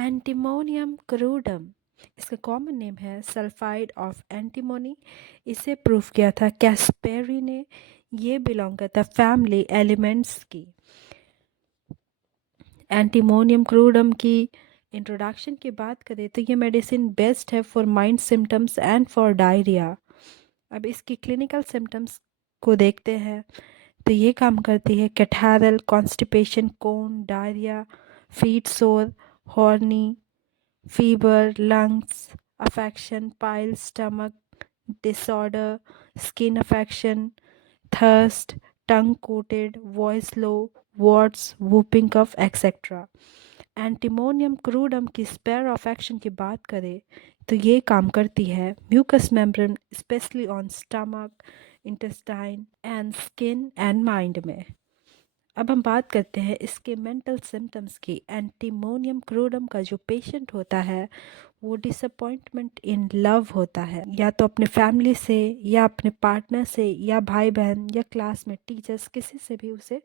Antimonium crudum, इसका common name है sulphide of antimony. इसे प्रूव किया था कैस्पेरी ने। ये बिलोंग करता फैमिली एलिमेंट्स की। एंटीमोनियम क्रूडम की इंट्रोडक्शन की बात करें तो ये मेडिसिन बेस्ट है for mind symptoms and for diarrhoea. अब इसकी क्लिनिकल सिम्टम्स को देखते हैं तो ये काम करती है catarrhal, constipation, corn, diarrhoea, feet sore, horny, fever, lungs affection, pile, stomach disorder, skin affection, thirst, tongue coated, voice low, words, whooping cough etcetera. Antimonium crudum की स्पेयर ऑफ एक्शन की बात करें तो ये काम करती है mucous membrane specially on stomach, intestine and skin and mind में। अब हम बात करते हैं इसके मेंटल सिम्टम्स की। एंटीमोनियम क्रूडम का जो पेशेंट होता है वो डिसअपॉइंटमेंट इन लव होता है, या तो अपने फैमिली से या अपने पार्टनर से या भाई बहन या क्लास में टीचर्स किसी से भी उसे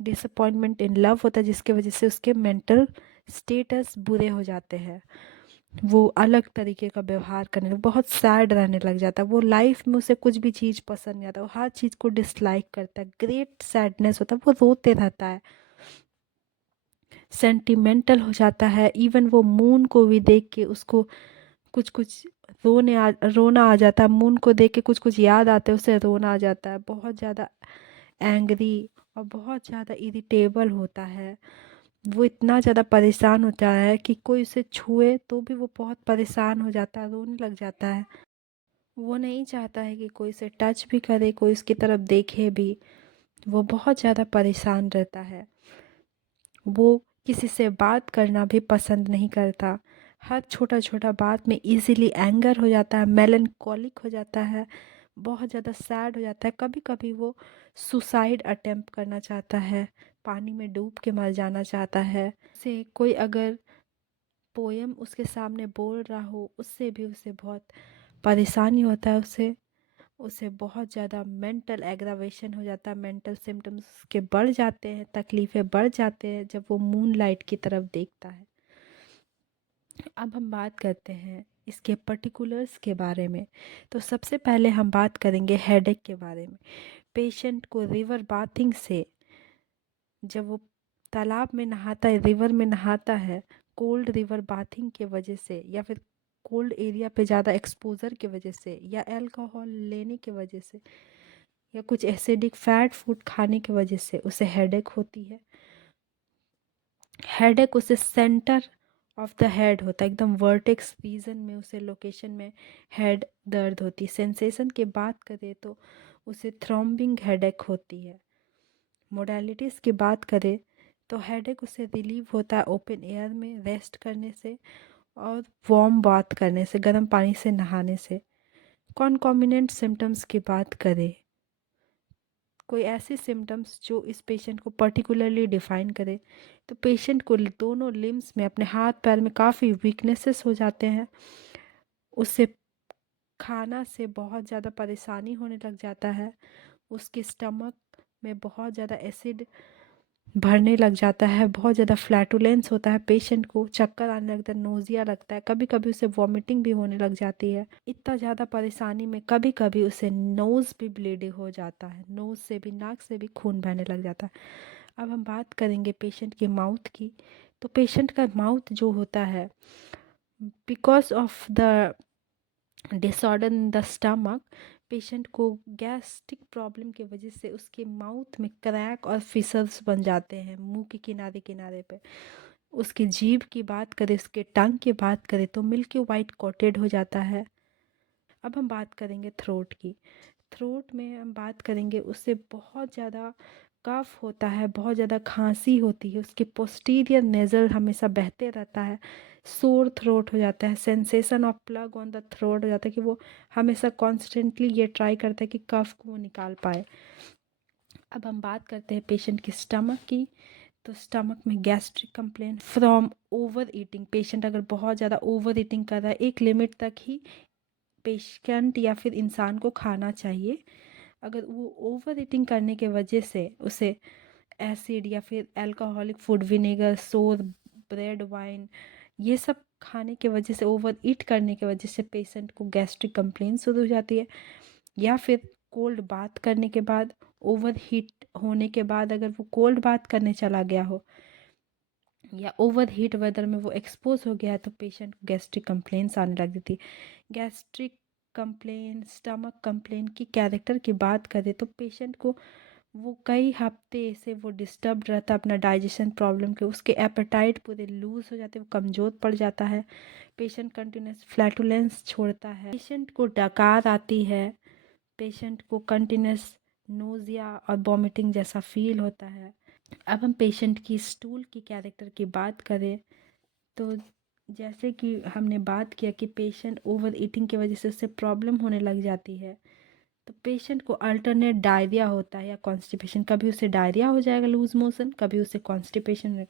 डिसअपॉइंटमेंट इन लव होता है, जिसकी वजह से उसके मेंटल स्टेटस बुरे हो जाते हैं। वो अलग तरीके का व्यवहार करने लग, बहुत सैड रहने लग जाता है। वो लाइफ में उसे कुछ भी चीज़ पसंद नहीं आता, वो हर चीज़ को डिसलाइक करता है, ग्रेट सैडनेस होता है, वो रोते रहता है, सेंटिमेंटल हो जाता है। इवन वो मून को भी देख के उसको कुछ कुछ रोना आ जाता है। मून को देख के कुछ कुछ याद आते हैं, उसे रोना आ जाता है। बहुत ज़्यादा एंग्री और बहुत ज़्यादा इरिटेबल होता है। वो इतना ज़्यादा परेशान होता है कि कोई उसे छुए तो भी वो बहुत परेशान हो जाता है, रोने लग जाता है। वो नहीं चाहता है कि कोई उसे टच भी करे, कोई उसकी तरफ देखे भी। वो बहुत ज़्यादा परेशान रहता है। वो किसी से बात करना भी पसंद नहीं करता। हर छोटा छोटा बात में इजीली एंगर हो जाता है, मेलनकॉलिक हो जाता है, बहुत ज़्यादा सैड हो जाता है। कभी कभी वो सुसाइड अटेम्प्ट करना चाहता है, पानी में डूब के मर जाना चाहता है। से कोई अगर पोयम उसके सामने बोल रहा हो उससे भी उसे बहुत परेशानी होता है। उसे उसे बहुत ज़्यादा मेंटल एग्रावेशन हो जाता है, मेंटल सिम्टम्स उसके बढ़ जाते हैं, तकलीफ़ें बढ़ जाते हैं जब वो मून लाइट की तरफ देखता है। अब हम बात करते हैं इसके पर्टिकुलर्स के बारे में। तो सबसे पहले हम बात करेंगे हेडेक के बारे में। पेशेंट को रिवर बाथिंग से, जब वो तालाब में नहाता है, रिवर में नहाता है, कोल्ड रिवर बाथिंग के वजह से या फिर कोल्ड एरिया पे ज़्यादा एक्सपोजर की वजह से या अल्कोहल लेने की वजह से या कुछ एसिडिक फैट फूड खाने की वजह से उसे हेडेक होती है। हेडेक उसे सेंटर ऑफ द हेड होता है, एकदम वर्टेक्स रीजन में उसे लोकेशन में हेड दर्द होती है। सेंसेशन की बात करें तो उसे थ्रॉम्बिंग हेडेक होती है। मोडालिटीज़ की बात करें तो हेडेक उसे रिलीव होता है ओपन एयर में रेस्ट करने से और वार्म बाथ करने से, गर्म पानी से नहाने से। कॉन्कॉमिनेंट सिम्टम्स की बात करें, कोई ऐसे सिम्टम्स जो इस पेशेंट को पर्टिकुलरली डिफाइन करे, तो पेशेंट को दोनों लिम्स में, अपने हाथ पैर में काफ़ी वीकनेसेस हो जाते हैं। उससे खाना से बहुत ज़्यादा परेशानी होने लग जाता है। उसके स्टमक में बहुत ज़्यादा एसिड भरने लग जाता है, बहुत ज़्यादा फ्लैटुलेंस होता है, पेशेंट को चक्कर आने लगता है, नोज़िया लगता है, कभी कभी उसे वॉमिटिंग भी होने लग जाती है। इतना ज़्यादा परेशानी में कभी कभी उसे नोज़ भी ब्लीडिंग हो जाता है, नोज़ से भी, नाक से भी खून बहने लग जाता है। अब हम बात करेंगे पेशेंट के माउथ की। तो पेशेंट का माउथ जो होता है, because of the disorder in the stomach, patient को गैस्ट्रिक प्रॉब्लम की वजह से उसके माउथ में क्रैक और फिसल्स बन जाते हैं मुंह के किनारे किनारे पे। उसकी जीभ की बात करें, उसके टंग की बात करें तो मिल्की वाइट कोटेड हो जाता है। अब हम बात करेंगे थ्रोट की। थ्रोट में हम बात करेंगे उससे बहुत ज़्यादा कफ होता है, बहुत ज़्यादा खांसी होती है, उसके पोस्टीरियर नेज़ल हमेशा बहते रहता है, सोर थ्रोट हो जाता है, sensation of plug on the throat हो जाता है कि वो हमेशा कॉन्स्टेंटली ये ट्राई करता है कि कफ को वो निकाल पाए। अब हम बात करते हैं पेशेंट की स्टमक की। तो स्टमक में gastric complain from over eating, patient अगर बहुत ज़्यादा ओवर ईटिंग कर रहा है, एक लिमिट तक ही पेशेंट या फिर इंसान को खाना चाहिए। अगर वो ओवर ईटिंग करने के वजह से उसे एसिड या फिर अल्कोहलिक फूड, विनेगर, सोर ब्रेड, वाइन, ये सब खाने की वजह से, ओवर ईट करने की वजह से पेशेंट को गैस्ट्रिक कंप्लेन शुरू हो जाती है। या फिर कोल्ड बाथ करने के बाद, ओवर हीट होने के बाद अगर वो कोल्ड बाथ करने चला गया हो या ओवर हीट वेदर में वो एक्सपोज हो गया है तो पेशेंट को गैस्ट्रिक कंप्लेंट्स आने लग जाती है। गैस्ट्रिक कंप्लेन, स्टमक कंप्लेन की कैरेक्टर की बात करें तो पेशेंट को वो कई हफ्ते से वो डिस्टर्ब रहता है अपना डाइजेशन प्रॉब्लम के, उसके एपेटाइट पूरे लूज हो जाते हैं, वो कमज़ोर पड़ जाता है, पेशेंट कंटिन्यूस फ्लैटुलेंस छोड़ता है, पेशेंट को डकार आती है, पेशेंट को कंटिन्यूस नोज़िया और वॉमिटिंग जैसा फील होता है। अब हम पेशेंट की स्टूल की कैरेक्टर की बात करें तो जैसे कि हमने बात किया कि पेशेंट ओवर ईटिंग की वजह से उससे प्रॉब्लम होने लग जाती है, तो पेशेंट को अल्टरनेट डायरिया होता है या कॉन्स्टिपेशन, कभी उसे डायरिया हो जाएगा लूज मोशन, कभी उसे कॉन्स्टिपेशन।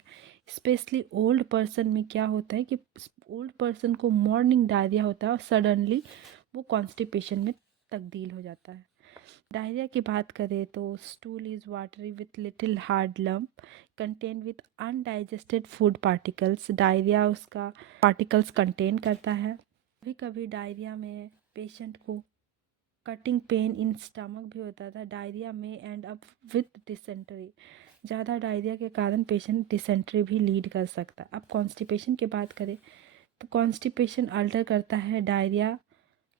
स्पेशली ओल्ड पर्सन में क्या होता है कि ओल्ड पर्सन को मॉर्निंग डायरिया होता है और सडनली वो कॉन्स्टिपेशन में तब्दील हो जाता है। डायरिया की बात करें तो stool is watery with little hard lump contain with undigested food particles. Diarrhoea उसका पार्टिकल्स कंटेन करता है। कभी कभी डायरिया में पेशेंट को कटिंग पेन इन स्टमक भी होता था। डायरिया में एंड अप विथ डिसेंट्री। ज़्यादा डायरिया के कारण पेशेंट डिसेंट्री भी लीड कर सकता है। अब कॉन्स्टिपेशन की बात करें तो कॉन्स्टिपेशन अल्टर करता है डायरिया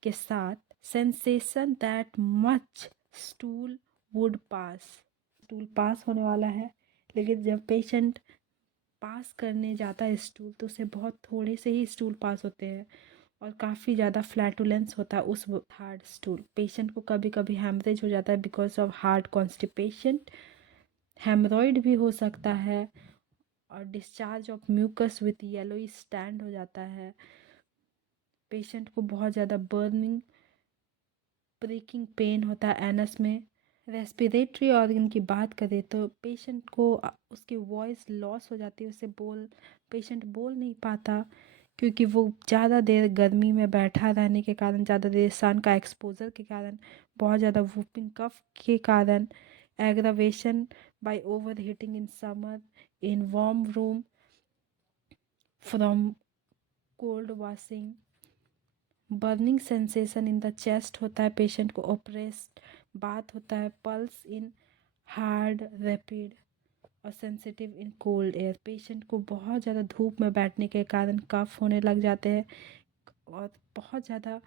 के साथ sensation that much stool would pass. Stool pass होने वाला है, लेकिन जब पेशेंट पास करने जाता है स्टूल तो उसे बहुत थोड़े से ही स्टूल पास होते हैं और काफ़ी ज़्यादा फ्लैटुलेंस होता है उस हार्ड स्टूल। पेशेंट को कभी कभी हेमरेज हो जाता है because of hard constipation. Haemorrhoid भी हो सकता है और discharge of mucus with yellowy stand हो जाता है। पेशेंट को बहुत ज़्यादा बर्निंग ब्रेकिंग पेन होता है एनस में। रेस्पिरेटरी ऑर्गन की बात करें तो पेशेंट को उसकी वॉइस लॉस हो जाती है, पेशेंट बोल नहीं पाता क्योंकि वो ज़्यादा देर गर्मी में बैठा रहने के कारण, ज़्यादा देर सन का एक्सपोजर के कारण, बहुत ज़्यादा वूपिंग कफ के कारण, aggravation by over heating in summer in warm room from cold washing, burning sensation in the chest होता है, पेशेंट को ओप्रेस्ड बात होता है, पल्स इन हार्ड रैपिड और sensitive in cold air. Patient को बहुत ज़्यादा धूप में बैठने के कारण कफ होने लग जाते हैं और बहुत ज़्यादा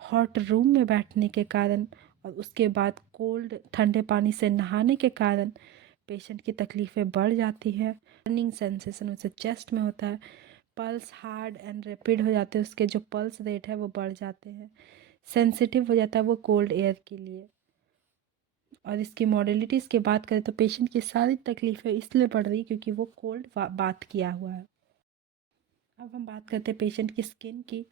हॉट रूम में बैठने के कारण और उसके बाद कोल्ड ठंडे पानी से नहाने के कारण पेशेंट की तकलीफ़ें बढ़ जाती है। बर्निंग सेंसेशन उसे चेस्ट में होता है, पल्स हार्ड एंड रैपिड हो जाते हैं, उसके जो पल्स रेट है वो बढ़ जाते हैं, सेंसिटिव हो जाता है वो कोल्ड एयर के लिए। और इसकी मॉडलिटीज़ की बात करें तो पेशेंट की सारी तकलीफ़ें इसलिए बढ़ रही क्योंकि वो कोल्ड बात किया हुआ है। अब हम बात करते हैं पेशेंट की स्किन की।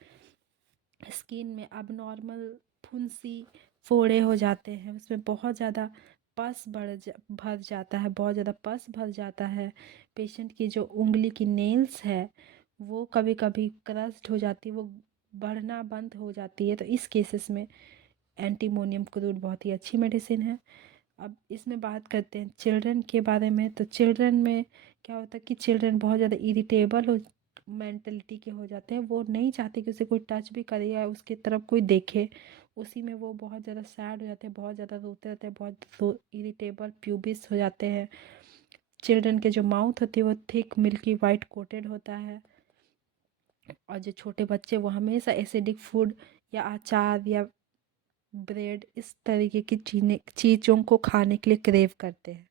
स्किन में अब नॉर्मल फुंसी फोड़े हो जाते हैं, उसमें बहुत ज़्यादा भर जाता है, बहुत ज़्यादा पस भर जाता है। पेशेंट की जो उंगली की नेल्स है वो कभी कभी क्रस्ड हो जाती है, वो बढ़ना बंद हो जाती है, तो इस केसेस में एंटीमोनियम क्लोराइड बहुत ही अच्छी मेडिसिन है। अब इसमें बात करते हैं चिल्ड्रन के बारे में, तो चिल्ड्रन में क्या होता है कि चिल्ड्रन बहुत ज़्यादा इरिटेबल हो मेंटलिटी के हो जाते हैं, वो नहीं चाहते कि उसे कोई टच भी करे या उसकी तरफ कोई देखे, उसी में वो बहुत ज़्यादा सैड हो जाते हैं, बहुत ज़्यादा रोते रहते हैं, बहुत इरिटेबल प्यूबिस हो जाते हैं। चिल्ड्रन के जो माउथ होती है वो थिक मिल्की वाइट कोटेड होता है। और जो छोटे बच्चे वो हमेशा एसिडिक फूड या अचार या ब्रेड इस तरीके की चीज़ों को खाने के लिए क्रेव करते हैं।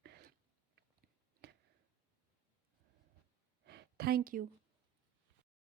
Thank you.